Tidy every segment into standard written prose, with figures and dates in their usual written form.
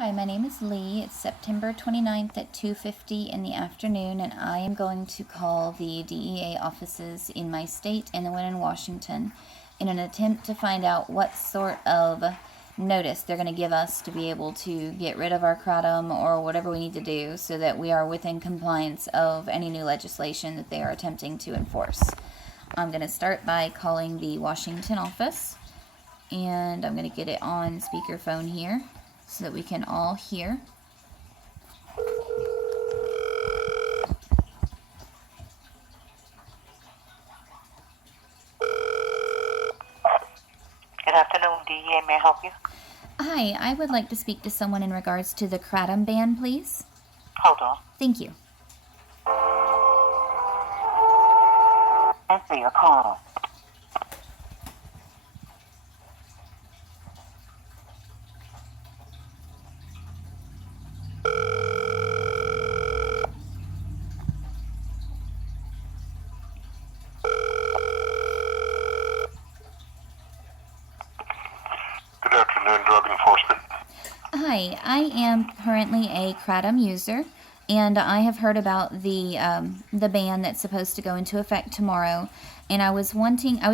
Hi, my name is Lee. It's September 29th at 2:50 in the afternoon, and I am going to call the DEA offices in my state and the one in Washington in an attempt to find out what sort of notice they're going to give us to be able to get rid of our kratom or whatever we need to do so that we are within compliance of any new legislation that they are attempting to enforce. I'm going to start by calling the Washington office, and I'm going to get it on speakerphone here so that we can all hear. Good afternoon, DEA. May I help you? Hi, I would like to speak to someone in regards to the kratom ban, please. Hold on. Thank you. Answer your call. Good afternoon, Drug Enforcement. Hi, I am currently a kratom user, and I have heard about the ban that's supposed to go into effect tomorrow. And I was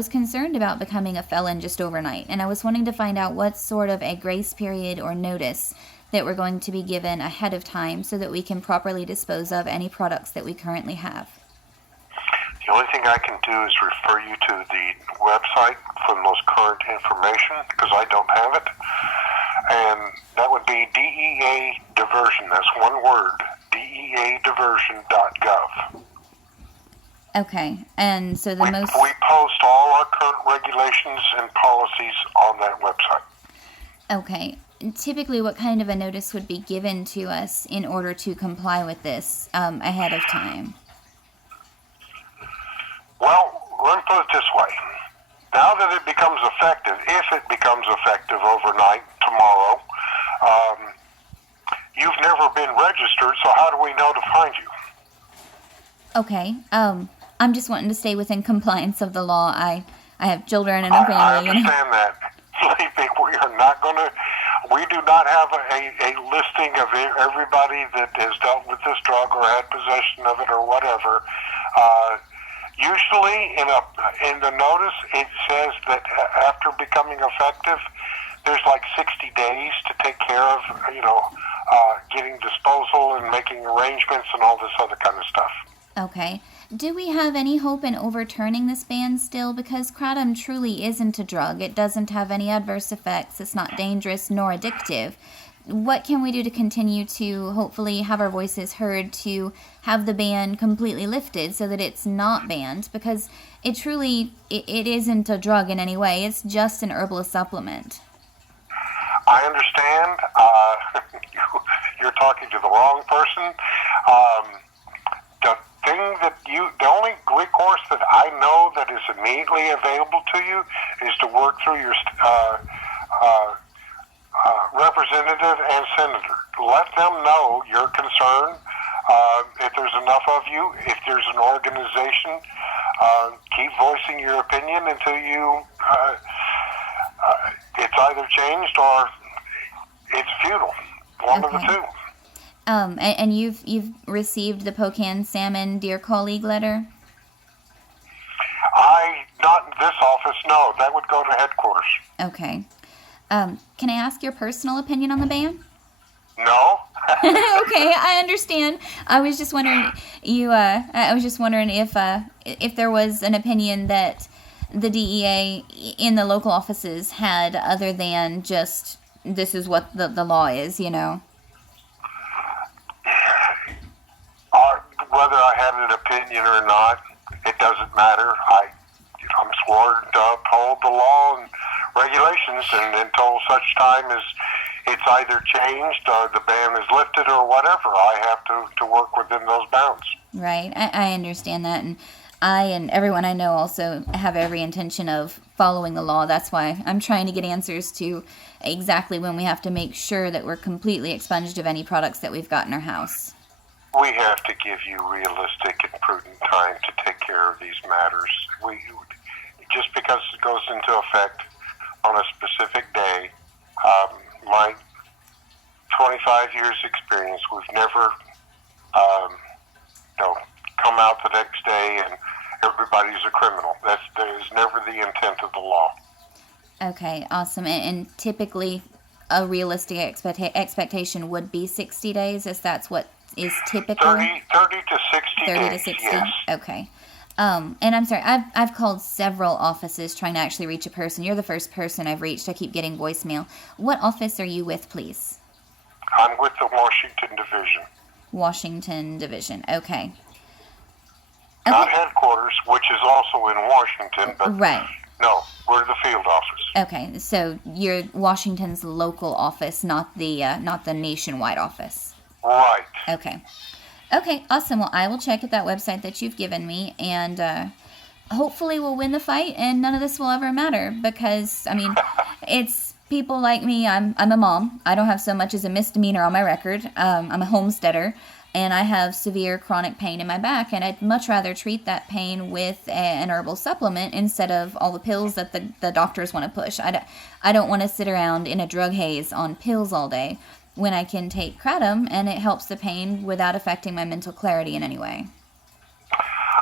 concerned about becoming a felon just overnight, and I was wanting to find out what sort of a grace period or notice that we're going to be given ahead of time so that we can properly dispose of any products that we currently have. The only thing I can do is refer you to the website for the most current information, because I don't have it. And that would be DEA Diversion. That's one word, DEAdiversion.gov. Okay, and so We post all our current regulations and policies on that website. Okay. Typically, what kind of a notice would be given to us in order to comply with this ahead of time? Well, let me put it this way. Now that it becomes effective, if it becomes effective overnight, tomorrow, you've never been registered, so how do we know to find you? Okay. I'm just wanting to stay within compliance of the law. I have children and a family. I understand that. Believe me, we do not have a listing of everybody that has dealt with this drug or had possession of it or whatever. Usually in the notice it says that after becoming effective, there's like 60 days to take care of, getting disposal and making arrangements and all this other kind of stuff. Okay. Do we have any hope in overturning this ban still? Because kratom truly isn't a drug. It doesn't have any adverse effects. It's not dangerous nor addictive. What can we do to continue to hopefully have our voices heard to have the ban completely lifted so that it's not banned? Because it isn't a drug in any way. It's just an herbal supplement. I understand. You're talking to the wrong person. The only recourse that I know that is immediately available to you is to work through your representative and senator. Let them know your concern. If there's enough of you, if there's an organization, keep voicing your opinion until it's either changed or it's futile. One of the two. And you've received the Spokane Salmon Deer Colleague letter? Not in this office, no. That would go to headquarters. Okay. Can I ask your personal opinion on the ban? No. Okay, I understand. I was just wondering if there was an opinion that the DEA in the local offices had other than just this is what the law is, Whether I had an opinion or not, it doesn't matter. I'm sworn to uphold the law and regulations, and until such time as it's either changed or the ban is lifted or whatever, I have to work within those bounds. Right. I understand that, and I and everyone I know also have every intention of following the law. That's why I'm trying to get answers to exactly when we have to make sure that we're completely expunged of any products that we've got in our house. We have to give you realistic and prudent time to take care of these matters. Just because it goes into effect on a specific day might 25 years experience, we've never, um, come out the next day and everybody's a criminal. That is never the intent of the law. Okay, awesome. And typically, a realistic expectation would be 60 days, as that's what is typical? 30 to 60 30 days, to 60? yes. Okay. And I'm sorry, I've called several offices trying to actually reach a person. You're the first person I've reached. I keep getting voicemail. What office are you with, please? I'm with the Washington Division. Washington Division, okay. Not headquarters, which is also in Washington, but right. No, we're the field office. Okay, so you're Washington's local office, not the nationwide office. Right. Okay. Okay, awesome. Well, I will check at that website that you've given me, and hopefully we'll win the fight, and none of this will ever matter, because, I mean, it's people like me. I'm a mom. I don't have so much as a misdemeanor on my record. I'm a homesteader, and I have severe chronic pain in my back, and I'd much rather treat that pain with an herbal supplement instead of all the pills that the doctors want to push. I don't want to sit around in a drug haze on pills all day when I can take kratom and it helps the pain without affecting my mental clarity in any way.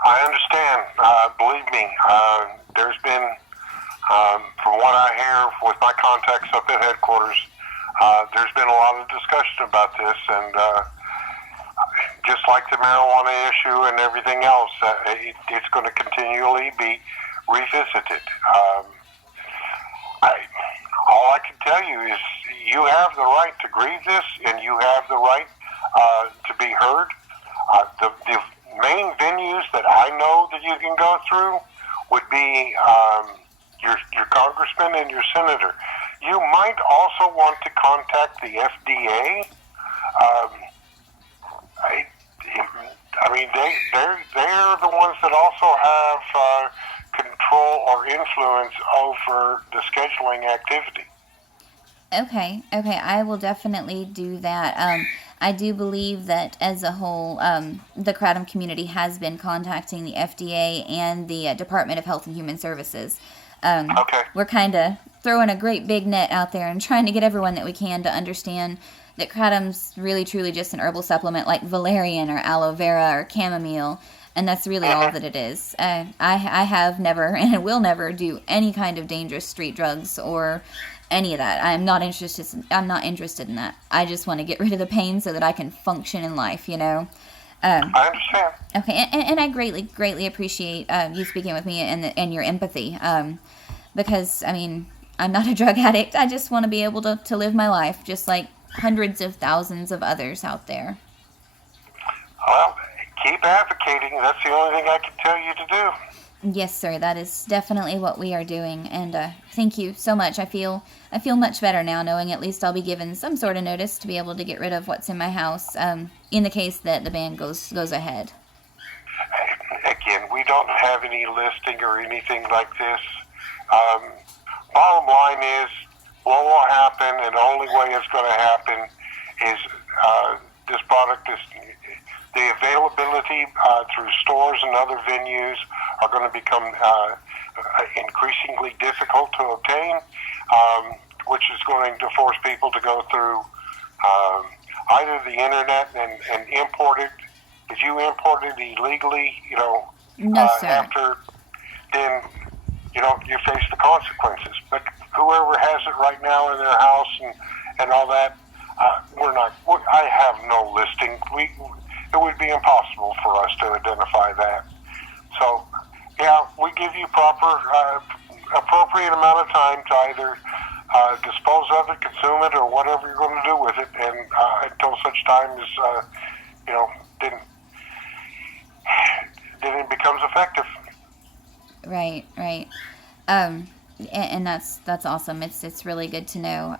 I understand. Believe me, there's been, from what I hear with my contacts up at headquarters, there's been a lot of discussion about this, and just like the marijuana issue and everything else, it's going to continually be revisited. All I can tell you is you have the right to grieve this, and you have the right to be heard. The main venues that I know that you can go through would be your congressman and your senator. You might also want to contact the FDA. I mean, they're the ones that also have control or influence over the scheduling activity. Okay, I will definitely do that. I do believe that as a whole, the kratom community has been contacting the FDA and the Department of Health and Human Services. Okay. We're kind of throwing a great big net out there and trying to get everyone that we can to understand that kratom's really truly just an herbal supplement like valerian or aloe vera or chamomile, and that's really all that it is. I have never and will never do any kind of dangerous street drugs or any of that. I'm not interested in that. I just want to get rid of the pain so that I can function in life, you know. I understand. Okay, and I greatly appreciate you speaking with me and your empathy, because, I mean, I'm not a drug addict. I just want to be able to live my life just like hundreds of thousands of others out there. Well, keep advocating. That's the only thing I can tell you to do. Yes, sir. That is definitely what we are doing, and thank you so much. I feel much better now, knowing at least I'll be given some sort of notice to be able to get rid of what's in my house, in the case that the ban goes ahead. Again, we don't have any listing or anything like this. Bottom line is, what will happen, and the only way it's going to happen is this product is the availability through stores and other venues are going to become increasingly difficult to obtain, which is going to force people to go through either the internet and import it. If you import it illegally, No, sir. after, then you face the consequences. But whoever has it right now in their house and all that, I have no listing. It would be impossible for us to identify that. So, yeah, we give you proper, appropriate amount of time to either dispose of it, consume it, or whatever you're going to do with it, and until such time as then it becomes effective. Right. And that's awesome. It's really good to know.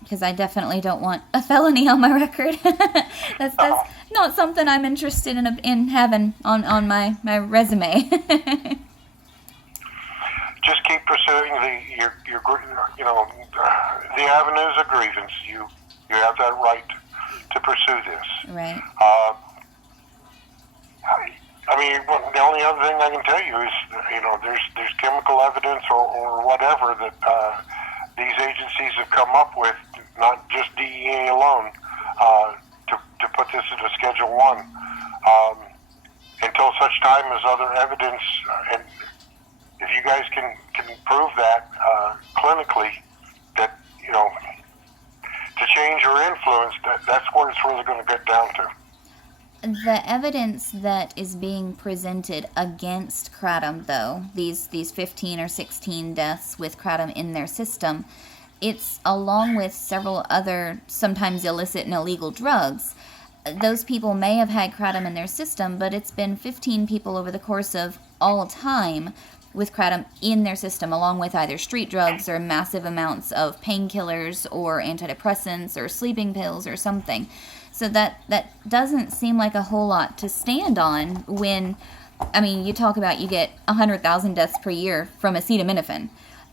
Because I definitely don't want a felony on my record. that's not something I'm interested in having on my resume. Just keep pursuing the avenues of grievance. You have that right to pursue this. Right. I mean, the only other thing I can tell you is, there's chemical evidence or whatever that these agencies have come up with, not just DEA, alone to put this at a Schedule 1 until such time as other evidence, and if you guys can prove that clinically, that, to change or influence, that's where it's really going to get down to. The evidence that is being presented against kratom, though, these 15 or 16 deaths with kratom in their system, it's along with several other, sometimes illicit and illegal drugs. Those people may have had kratom in their system, but it's been 15 people over the course of all time with kratom in their system, along with either street drugs or massive amounts of painkillers or antidepressants or sleeping pills or something. So that doesn't seem like a whole lot to stand on when, you talk about you get 100,000 deaths per year from acetaminophen.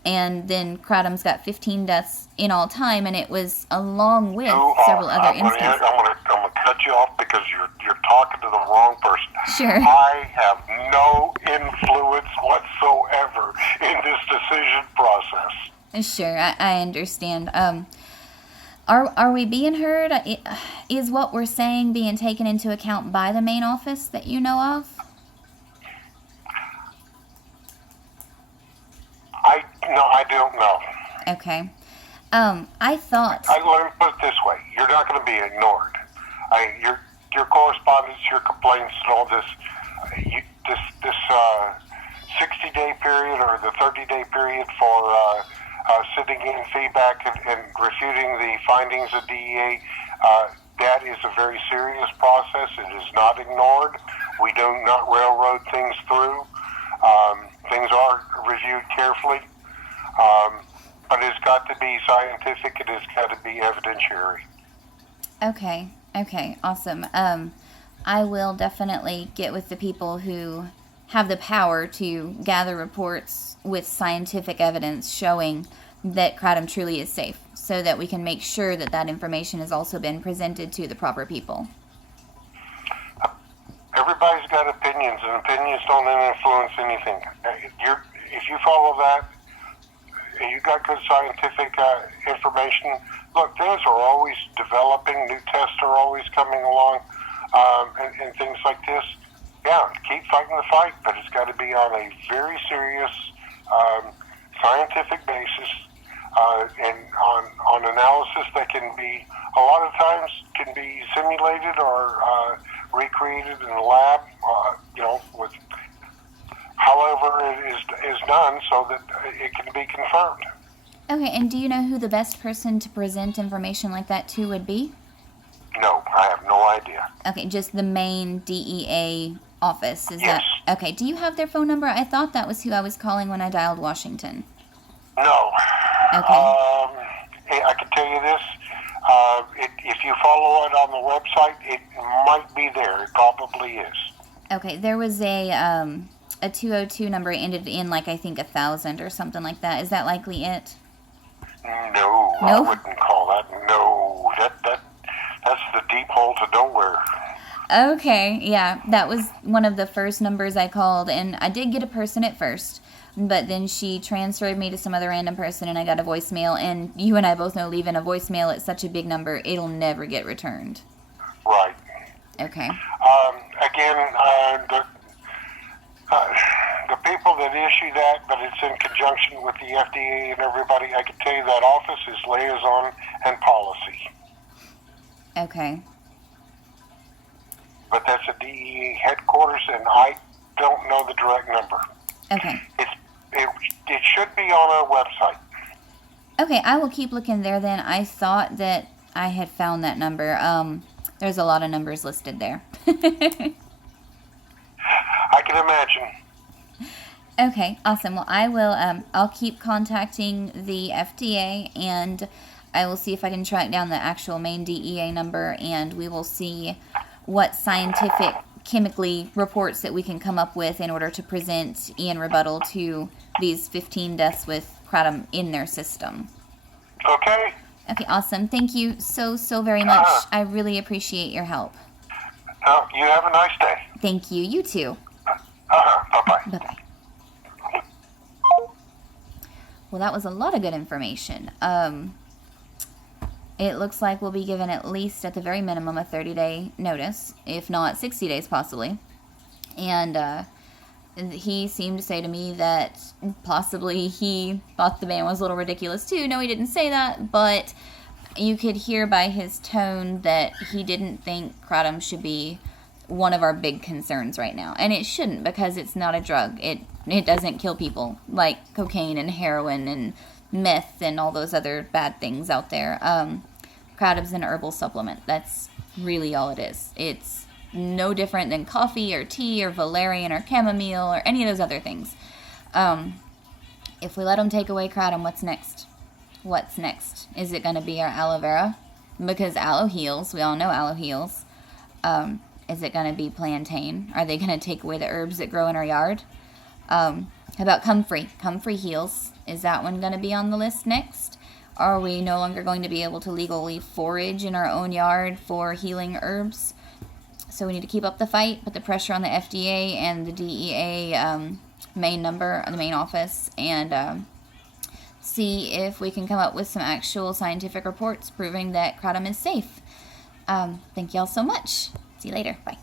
And then kratom's got 15 deaths in all time, and it was along with several other instances. I'm going to cut you off because you're talking to the wrong person. Sure. I have no influence whatsoever in this decision process. Sure, I understand. Are we being heard? Is what we're saying being taken into account by the main office that you know of? I don't know. Okay. I thought... Let me put it this way. You're not going to be ignored. Your correspondence, your complaints, and all this, this 60-day period or the 30-day period for sending in feedback and refuting the findings of DEA, that is a very serious process. It is not ignored. We do not railroad things through. Things are reviewed carefully. But it's got to be scientific. It has got to be evidentiary. Okay, awesome. I will definitely get with the people who have the power to gather reports with scientific evidence showing that kratom truly is safe, so that we can make sure that information has also been presented to the proper people. Everybody's got opinions, and opinions don't influence anything. If you follow that, you got good scientific information. Look, things are always developing. New tests are always coming along, and things like this. Yeah, keep fighting the fight, but it's got to be on a very serious scientific basis, and on analysis that can be, a lot of times, can be simulated or recreated in a lab, with however it is done, so that it can be confirmed. Okay, and do you know who the best person to present information like that to would be? No, I have no idea. Okay, just the main DEA office, is Yes. that? Okay, do you have their phone number? I thought that was who I was calling when I dialed Washington. No. Okay. I can tell you this. If you follow it on the website, it might be there. It probably is. Okay, there was a 202 number ended in, I think 1,000 or something like that. Is that likely it? No, I wouldn't call that. No, that's the deep hole to nowhere. Okay, yeah, that was one of the first numbers I called, and I did get a person at first, but then she transferred me to some other random person, and I got a voicemail, and you and I both know leaving a voicemail at such a big number, it'll never get returned. Right. Okay. Again, the people that issue that, but it's in conjunction with the FDA and everybody, I can tell you that office is liaison and policy. Okay. But that's a DEA headquarters, and I don't know the direct number. Okay. It should be on our website. Okay, I will keep looking there then. I thought that I had found that number. There's a lot of numbers listed there. I can imagine. Okay, awesome. Well, I will, I'll keep contacting the FDA, and I will see if I can track down the actual main DEA number, and we will see what scientific, chemically reports that we can come up with in order to present in rebuttal to these 15 deaths with kratom in their system. Okay. Okay, awesome. Thank you so very much. I really appreciate your help. You have a nice day. Thank you. You too. Bye-bye. Bye-bye. Well, that was a lot of good information. it looks like we'll be given at least, at the very minimum, a 30-day notice, if not 60 days possibly. And he seemed to say to me that possibly he thought the ban was a little ridiculous too. No, he didn't say that, but you could hear by his tone that he didn't think kratom should be one of our big concerns right now. And it shouldn't, because it's not a drug. It doesn't kill people like cocaine and heroin and meth and all those other bad things out there. Kratom's an herbal supplement. That's really all it is. It's no different than coffee or tea or valerian or chamomile or any of those other things. If we let them take away kratom, what's next? What's next? Is it going to be our aloe vera? Because aloe heals. We all know aloe heals. Is it going to be plantain? Are they going to take away the herbs that grow in our yard? How about comfrey? Comfrey heals. Is that one going to be on the list next? Are we no longer going to be able to legally forage in our own yard for healing herbs? So we need to keep up the fight, put the pressure on the FDA and the DEA main number, the main office, and see if we can come up with some actual scientific reports proving that kratom is safe. Thank y'all so much. See you later. Bye.